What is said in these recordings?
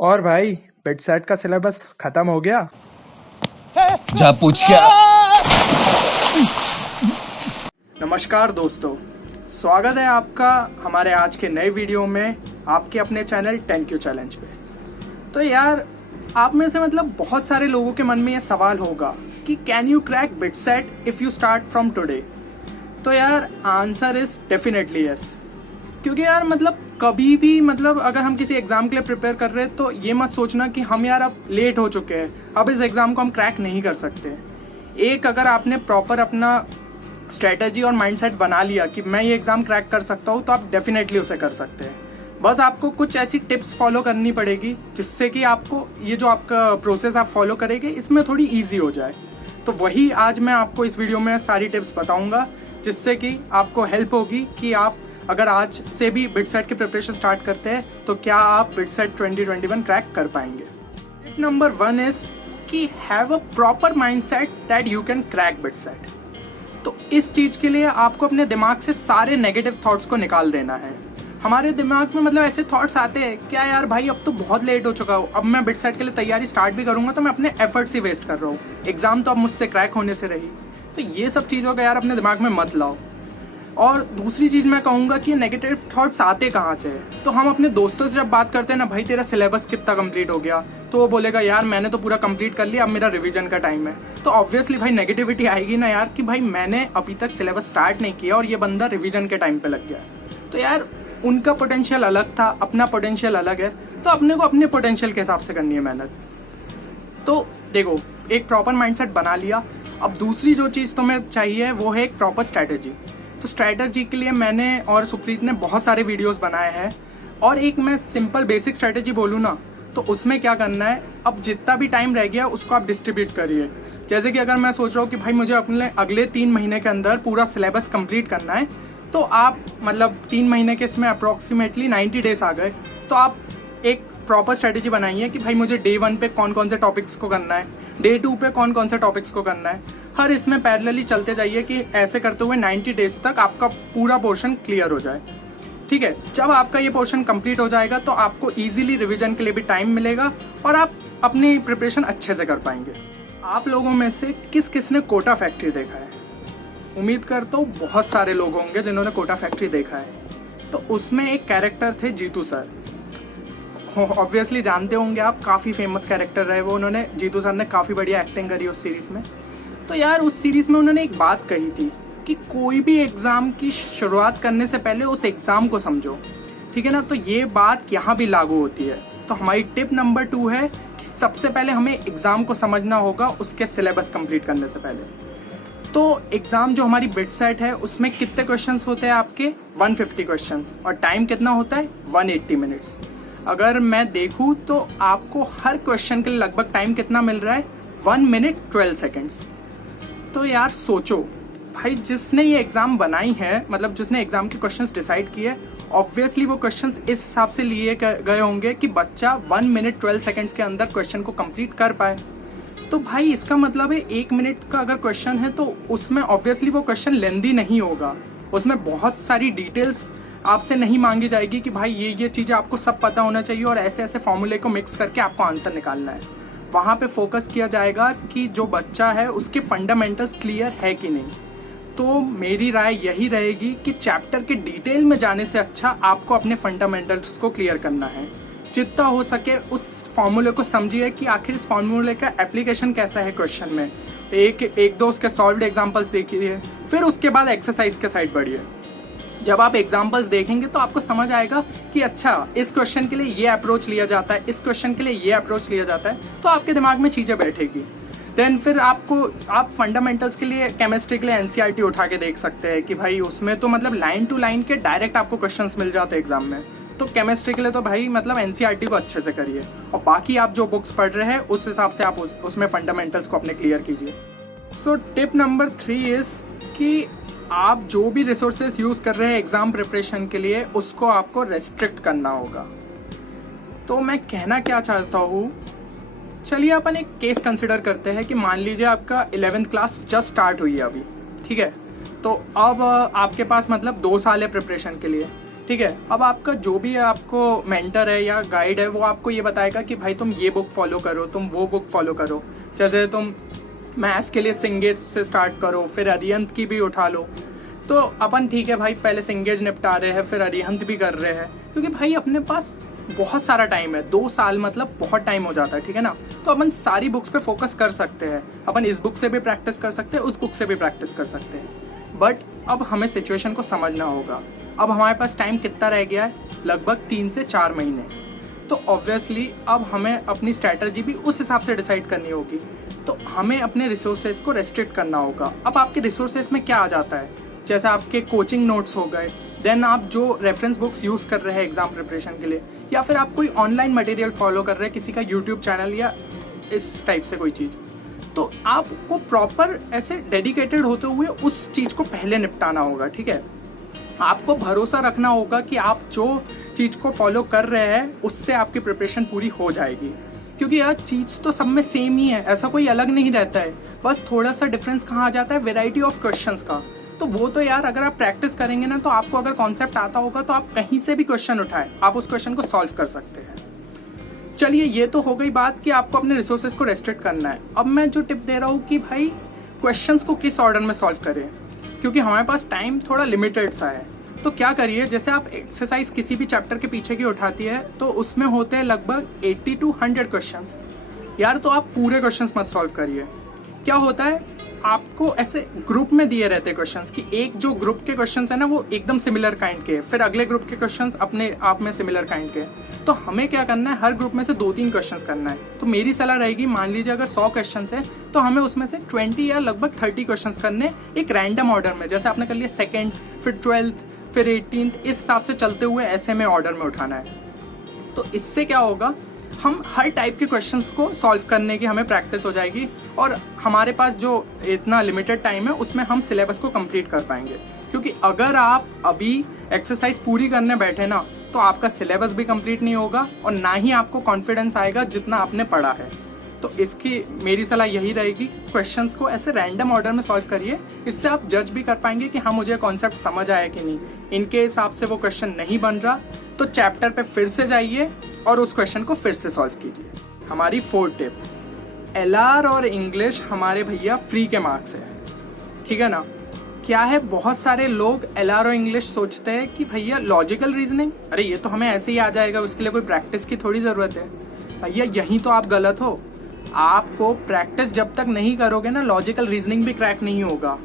और भाई bit set का सिलेबस खत्म हो गया। जा पूछ क्या। नमस्कार दोस्तों, स्वागत है आपका हमारे आज के नए वीडियो में आपके अपने चैनल 10Q चैलेंज पे। तो यार आप में से मतलब बहुत सारे लोगों के मन में ये सवाल होगा कि can you crack bit set if you start from today. तो यार आंसर इज डेफिनेटली यस। क्योंकि यार मतलब कभी भी मतलब अगर हम किसी एग्जाम के लिए प्रिपेयर कर रहे हैं तो ये मत सोचना कि हम यार अब लेट हो चुके हैं, अब इस एग्जाम को हम क्रैक नहीं कर सकते। एक अगर आपने प्रॉपर अपना स्ट्रेटजी और माइंडसेट बना लिया कि मैं ये एग्जाम क्रैक कर सकता हूँ तो आप डेफिनेटली उसे कर सकते हैं। बस आपको कुछ ऐसी टिप्स फॉलो करनी पड़ेगी जिससे कि आपको ये जो आपका प्रोसेस आप फॉलो करेंगे इसमें थोड़ी ईजी हो जाए। तो वही आज मैं आपको इस वीडियो में सारी टिप्स बताऊंगा जिससे कि आपको हेल्प होगी कि आप अगर आज से भी बिट सेट की प्रिपरेशन स्टार्ट करते हैं तो क्या आप बिट सेट 2021 क्रैक कर पाएंगे। टिप नंबर 1 इज कि have a proper mindset that you can crack bit set. तो इस चीज के लिए आपको अपने दिमाग से सारे नेगेटिव थॉट्स को निकाल देना है। हमारे दिमाग में मतलब ऐसे थॉट्स आते हैं क्या यार भाई अब तो बहुत लेट हो चुका हूँ, अब मैं बिट सेट के लिए तैयारी स्टार्ट भी करूंगा तो मैं अपने एफर्ट्स ही वेस्ट कर रहा हूँ, एग्जाम तो अब मुझसे क्रैक होने से रही। तो ये सब चीज़ों का यार अपने दिमाग में मत लाओ। और दूसरी चीज़ मैं कहूँगा कि नेगेटिव थॉट्स आते कहाँ से है। तो हम अपने दोस्तों से जब बात करते हैं ना, भाई तेरा सिलेबस कितना कंप्लीट हो गया, तो वो बोलेगा यार मैंने तो पूरा कंप्लीट कर लिया, अब मेरा रिवीजन का टाइम है। तो ऑब्वियसली भाई नेगेटिविटी आएगी ना यार कि भाई मैंने अभी तक सिलेबस स्टार्ट नहीं किया और ये बंदा रिवीजन के टाइम पे लग गया। तो यार उनका पोटेंशियल अलग था, अपना पोटेंशियल अलग है, तो अपने को अपने पोटेंशियल के हिसाब से करनी है मेहनत। तो देखो एक प्रॉपर माइंडसेट बना लिया। अब दूसरी जो चीज़ तुम्हें चाहिए वो है एक प्रॉपर स्ट्रैटेजी। तो स्ट्रैटेजी के लिए मैंने और सुप्रीत ने बहुत सारे वीडियोस बनाए हैं और एक मैं सिंपल बेसिक स्ट्रैटेजी बोलूँ ना तो उसमें क्या करना है, अब जितना भी टाइम रह गया उसको आप डिस्ट्रीब्यूट करिए। जैसे कि अगर मैं सोच रहा हूँ कि भाई मुझे अपने अगले 3 महीने के अंदर पूरा सिलेबस कंप्लीट करना है, तो आप मतलब 3 महीने के इसमें अप्रॉक्सीमेटली 90 डेज आ गए, तो आप एक प्रॉपर स्ट्रैटेजी बनाइए कि भाई मुझे डे 1 पे कौन कौन से टॉपिक्स को करना है, डे 2 पे कौन कौन से टॉपिक्स को करना है। हर इसमें पैरेलली चलते जाइए कि ऐसे करते हुए 90 डेज तक आपका पूरा पोर्शन क्लियर हो जाए। ठीक है, जब आपका ये पोर्शन कंप्लीट हो जाएगा तो आपको इजीली रिवीजन के लिए भी टाइम मिलेगा और आप अपनी प्रिपरेशन अच्छे से कर पाएंगे। आप लोगों में से किस किस ने कोटा फैक्ट्री देखा है? उम्मीद करता हूँ बहुत सारे लोग होंगे जिन्होंने कोटा फैक्ट्री देखा है। तो उसमें एक कैरेक्टर थे जीतू सर, ऑब्वियसली जानते होंगे आप, काफ़ी फेमस कैरेक्टर रहे वो। उन्होंने जीतू सर ने काफ़ी बढ़िया एक्टिंग करी उस सीरीज़ में। तो यार उस सीरीज़ में उन्होंने एक बात कही थी कि कोई भी एग्ज़ाम की शुरुआत करने से पहले उस एग्ज़ाम को समझो। ठीक है ना, तो ये बात यहाँ भी लागू होती है। तो हमारी टिप नंबर 2 है कि सबसे पहले हमें एग्ज़ाम को समझना होगा उसके सिलेबस कंप्लीट करने से पहले। तो एग्ज़ाम जो हमारी बिट सेट है उसमें कितने क्वेश्चंस होते हैं आपके? 150 क्वेश्चंस। और टाइम कितना होता है? 180 मिनट्स। अगर मैं देखूँ तो आपको हर क्वेश्चन के लिए लगभग टाइम कितना मिल रहा है? 1 मिनट 12 सेकेंड्स। तो यार सोचो भाई जिसने ये एग्ज़ाम बनाई है, मतलब जिसने एग्ज़ाम के क्वेश्चंस डिसाइड किए, ऑब्वियसली वो क्वेश्चंस इस हिसाब से लिए गए होंगे कि बच्चा 1 मिनट 12 सेकेंड्स के अंदर क्वेश्चन को कंप्लीट कर पाए। तो भाई इसका मतलब है 1 मिनट का अगर क्वेश्चन है तो उसमें ऑब्वियसली वो क्वेश्चन लेंदी नहीं होगा, उसमें बहुत सारी डिटेल्स आपसे नहीं मांगी जाएगी कि भाई ये चीज़ें आपको सब पता होना चाहिए और ऐसे ऐसे फॉर्मूले को मिक्स करके आपको आंसर निकालना है। वहाँ पे फोकस किया जाएगा कि जो बच्चा है उसके फंडामेंटल्स क्लियर है कि नहीं। तो मेरी राय यही रहेगी कि चैप्टर के डिटेल में जाने से अच्छा आपको अपने फंडामेंटल्स को क्लियर करना है। जितना हो सके उस फॉर्मूले को समझिए कि आखिर इस फॉर्मूले का एप्लीकेशन कैसा है क्वेश्चन में। एक दो उसके सॉल्व्ड एग्जांपल्स देखिए, फिर उसके बाद एक्सरसाइज के साइड बढ़िए। जब आप एग्जांपल्स देखेंगे तो आपको समझ आएगा कि अच्छा इस क्वेश्चन के लिए ये अप्रोच लिया जाता है, इस क्वेश्चन के लिए ये अप्रोच लिया जाता है, तो आपके दिमाग में चीज़ें बैठेगी। देन फिर आप फंडामेंटल्स के लिए केमिस्ट्री के लिए एनसीईआरटी उठा के देख सकते हैं कि भाई उसमें तो मतलब लाइन टू लाइन के डायरेक्ट आपको क्वेश्चंस मिल जाते हैं एग्जाम में। तो केमिस्ट्री के लिए तो भाई मतलब एनसीईआरटी को अच्छे से करिए और बाकी आप जो बुक्स पढ़ रहे हैं उस हिसाब से आप उसमें फंडामेंटल्स को अपने क्लियर कीजिए। सो टिप नंबर 3 इज़ कि आप जो भी रिसोर्सेज यूज़ कर रहे हैं एग्ज़ाम प्रिपरेशन के लिए उसको आपको रेस्ट्रिक्ट करना होगा। तो मैं कहना क्या चाहता हूँ, चलिए अपन एक केस कंसिडर करते हैं कि मान लीजिए आपका 11th क्लास जस्ट स्टार्ट हुई है अभी। ठीक है, तो अब आपके पास मतलब 2 साल है प्रिपरेशन के लिए। ठीक है। अब आपका जो भी आपको मेंटर है या गाइड है वो आपको ये बताएगा कि भाई तुम ये बुक फॉलो करो, तुम वो बुक फॉलो करो। जैसे तुम मैथ्स के लिए सिंगेज से स्टार्ट करो, फिर अरिहंत की भी उठा लो। तो अपन ठीक है भाई, पहले सिंगेज निपटा रहे हैं, फिर अरिहंत भी कर रहे हैं, क्योंकि भाई अपने पास बहुत सारा टाइम है। 2 साल मतलब बहुत टाइम हो जाता है, ठीक है ना। तो अपन सारी बुक्स पे फोकस कर सकते हैं। अपन इस बुक से भी प्रैक्टिस कर सकते हैं, उस बुक से भी प्रैक्टिस कर सकते हैं। बट अब हमें सिचुएशन को समझना होगा। अब हमारे पास टाइम कितना रह गया है? लगभग 3 से 4 महीने। तो ऑब्वियसली अब हमें अपनी स्ट्रैटेजी भी उस हिसाब से डिसाइड करनी होगी। तो हमें अपने रिसोर्सेज को रेस्ट्रिक्ट करना होगा। अब आपके रिसोर्सेज में क्या आ जाता है? जैसे आपके कोचिंग नोट्स हो गए, देन आप जो रेफरेंस बुक्स यूज़ कर रहे हैं एग्जाम प्रिपरेशन के लिए, या फिर आप कोई ऑनलाइन मटेरियल फॉलो कर रहे हैं, किसी का यूट्यूब चैनल या इस टाइप से कोई चीज़, तो आपको प्रॉपर ऐसे डेडिकेटेड होते हुए उस चीज़ को पहले निपटाना होगा, ठीक है। आपको भरोसा रखना होगा कि आप जो चीज़ को फॉलो कर रहे हैं उससे आपकी प्रिपरेशन पूरी हो जाएगी, क्योंकि यार चीज़ तो सब में सेम ही है, ऐसा कोई अलग नहीं रहता है। बस थोड़ा सा डिफरेंस कहाँ आ जाता है? वेराइटी ऑफ क्वेश्चंस का। तो वो तो यार अगर आप प्रैक्टिस करेंगे ना, तो आपको अगर कॉन्सेप्ट आता होगा तो आप कहीं से भी क्वेश्चन उठाए, आप उस क्वेश्चन को सॉल्व कर सकते हैं। चलिए, ये तो हो गई बात कि आपको अपने रिसोर्सेज को रेस्ट्रिक्ट करना है। अब मैं जो टिप दे रहा हूँ कि भाई क्वेश्चंस को किस ऑर्डर में सॉल्व करें, क्योंकि हमारे पास टाइम थोड़ा लिमिटेड सा है। तो क्या करिए, जैसे आप एक्सरसाइज किसी भी चैप्टर के पीछे की उठाती है तो उसमें होते हैं लगभग 80 to 100 क्वेश्चंस। यार तो आप पूरे क्वेश्चंस मत सॉल्व करिए। क्या होता है, आपको ऐसे ग्रुप में दिए रहते हैं क्वेश्चंस कि एक जो ग्रुप के क्वेश्चंस है ना वो एकदम सिमिलर काइंड के, फिर अगले ग्रुप के क्वेश्चंस अपने आप में सिमिलर काइंड के। तो हमें क्या करना है, हर ग्रुप में से 2-3 क्वेश्चंस करना है। तो मेरी सलाह रहेगी, मान लीजिए अगर 100 क्वेश्चंस है तो हमें उसमें से 20 या लगभग 30 क्वेश्चंस करने एक रैंडम ऑर्डर में। जैसे आपने कर लिया 2nd, फिर 12th, फिर 18th, इस हिसाब से चलते हुए ऐसे में ऑर्डर में उठाना है। तो इससे क्या होगा, हम हर टाइप के क्वेश्चंस को सॉल्व करने की हमें प्रैक्टिस हो जाएगी, और हमारे पास जो इतना लिमिटेड टाइम है उसमें हम सिलेबस को कंप्लीट कर पाएंगे। क्योंकि अगर आप अभी एक्सरसाइज पूरी करने बैठे ना, तो आपका सिलेबस भी कंप्लीट नहीं होगा और ना ही आपको कॉन्फिडेंस आएगा जितना आपने पढ़ा है। तो इसकी मेरी सलाह यही रहेगी कि क्वेश्चंस को ऐसे रैंडम ऑर्डर में सॉल्व करिए। इससे आप जज भी कर पाएंगे कि हाँ मुझे कॉन्सेप्ट समझ आया कि नहीं। इनके हिसाब से वो क्वेश्चन नहीं बन रहा तो चैप्टर पे फिर से जाइए और उस क्वेश्चन को फिर से सॉल्व कीजिए। हमारी 4th टिप, LR और इंग्लिश हमारे भैया फ्री के मार्क्स है, ठीक है ना। क्या है, बहुत सारे लोग LR और इंग्लिश सोचते हैं कि भैया लॉजिकल रीजनिंग, अरे ये तो हमें ऐसे ही आ जाएगा, उसके लिए कोई प्रैक्टिस की थोड़ी ज़रूरत है। भैया यहीं तो आप गलत हो। आपको प्रैक्टिस जब तक नहीं करोगे ना, लॉजिकल रीजनिंग भी क्रैक नहीं होगा।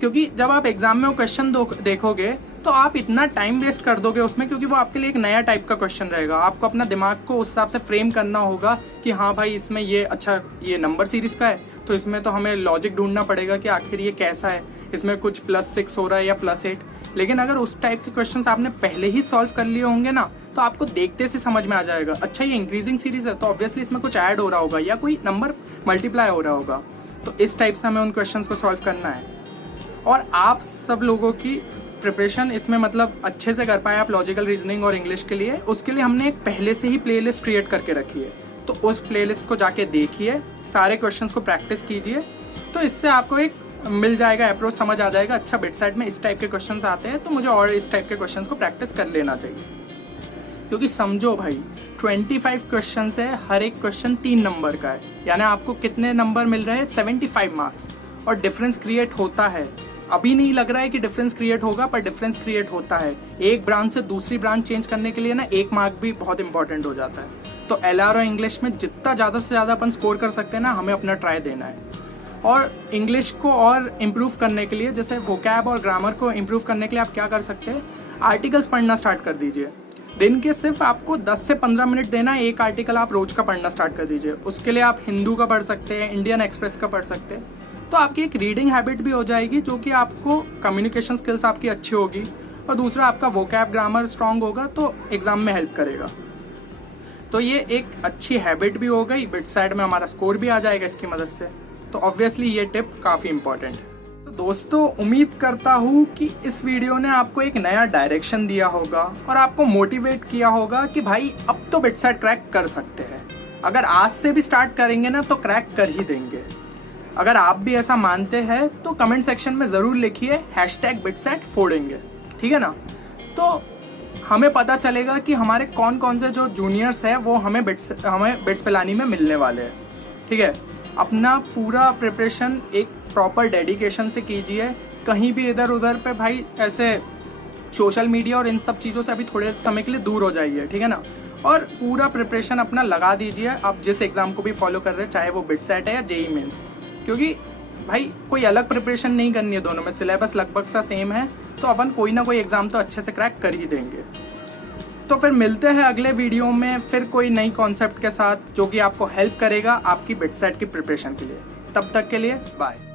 क्योंकि जब आप एग्जाम में वो क्वेश्चन देखोगे तो आप इतना टाइम वेस्ट कर दोगे उसमें, क्योंकि वो आपके लिए एक नया टाइप का क्वेश्चन रहेगा। आपको अपना दिमाग को उस हिसाब से फ्रेम करना होगा कि हाँ भाई इसमें ये अच्छा ये नंबर सीरीज का है, तो इसमें तो हमें लॉजिक ढूंढना पड़ेगा कि आखिर ये कैसा है, इसमें कुछ +6 हो रहा है या +8। लेकिन अगर उस टाइप के क्वेश्चंस आपने पहले ही सॉल्व कर लिए होंगे ना, तो आपको देखते से समझ में आ जाएगा, अच्छा ये इंक्रीजिंग सीरीज है तो ऑब्वियसली इसमें कुछ ऐड हो रहा होगा या कोई नंबर मल्टीप्लाई हो रहा होगा। तो इस टाइप से हमें उन क्वेश्चंस को सॉल्व करना है। और आप सब लोगों की प्रिपरेशन इसमें मतलब अच्छे से कर पाए आप लॉजिकल रीजनिंग और इंग्लिश के लिए, उसके लिए हमने एक पहले से ही प्लेलिस्ट क्रिएट करके रखी है। तो उस प्लेलिस्ट को जाके देखिए, सारे क्वेश्चंस को प्रैक्टिस कीजिए, तो इससे आपको एक मिल जाएगा अप्रोच, समझ आ जाएगा अच्छा बिट साइड में इस टाइप के क्वेश्चंस आते हैं तो मुझे और इस टाइप के क्वेश्चंस को प्रैक्टिस कर लेना चाहिए। क्योंकि समझो भाई 25 क्वेश्चन है, हर एक क्वेश्चन 3 नंबर का है, यानी आपको कितने नंबर मिल रहे हैं, 75 मार्क्स। और डिफरेंस क्रिएट होता है, अभी नहीं लग रहा है कि डिफरेंस क्रिएट होगा पर डिफरेंस क्रिएट होता है। एक ब्रांच से दूसरी ब्रांच चेंज करने के लिए ना 1 मार्क भी बहुत इंपॉर्टेंट हो जाता है। तो LR और इंग्लिश में जितना ज़्यादा से ज़्यादा अपन स्कोर कर सकते हैं ना, हमें अपना ट्राई देना है। और इंग्लिश को और इम्प्रूव करने के लिए, जैसे वोकैब और ग्रामर को इम्प्रूव करने के लिए आप क्या कर सकते हैं, आर्टिकल्स पढ़ना स्टार्ट कर दीजिए। दिन के सिर्फ आपको 10 से 15 मिनट देना है, एक आर्टिकल आप रोज का पढ़ना स्टार्ट कर दीजिए। उसके लिए आप हिंदू का पढ़ सकते हैं, इंडियन एक्सप्रेस का पढ़ सकते हैं। तो आपकी एक रीडिंग हैबिट भी हो जाएगी, जो कि आपको कम्युनिकेशन स्किल्स आपकी अच्छी होगी, और दूसरा आपका वोकैब ग्रामर स्ट्रांग होगा तो एग्जाम में हेल्प करेगा। तो ये एक अच्छी हैबिट भी हो गई, बिट साइड में हमारा स्कोर भी आ जाएगा इसकी मदद से। तो ऑब्वियसली ये टिप काफ़ी इंपॉर्टेंट है। तो दोस्तों, उम्मीद करता हूँ कि इस वीडियो ने आपको एक नया डायरेक्शन दिया होगा और आपको मोटिवेट किया होगा कि भाई अब तो बिट साइड क्रैक कर सकते हैं। अगर आज से भी स्टार्ट करेंगे ना तो क्रैक कर ही देंगे। अगर आप भी ऐसा मानते हैं तो कमेंट सेक्शन में ज़रूर लिखिए #बिटसेट फोड़ेंगे, ठीक है ना। तो हमें पता चलेगा कि हमारे कौन कौन से जो जूनियर्स हैं वो हमें बिट्स पिलानी में मिलने वाले हैं। ठीक है, अपना पूरा प्रिपरेशन एक प्रॉपर डेडिकेशन से कीजिए। कहीं भी इधर उधर पे भाई ऐसे सोशल मीडिया और इन सब चीज़ों से अभी थोड़े समय के लिए दूर हो जाइए, ठीक है ना। और पूरा प्रिपरेशन अपना लगा दीजिए आप जिस एग्ज़ाम को भी फॉलो कर रहे हैं, चाहे वो बिटसेट है या जेई मेंस, क्योंकि भाई कोई अलग प्रिपरेशन नहीं करनी है, दोनों में सिलेबस लगभग सा सेम है, तो अपन कोई ना कोई एग्ज़ाम तो अच्छे से क्रैक कर ही देंगे। तो फिर मिलते हैं अगले वीडियो में फिर कोई नई कॉन्सेप्ट के साथ जो कि आपको हेल्प करेगा आपकी बिटसेट की प्रिपरेशन के लिए। तब तक के लिए बाय।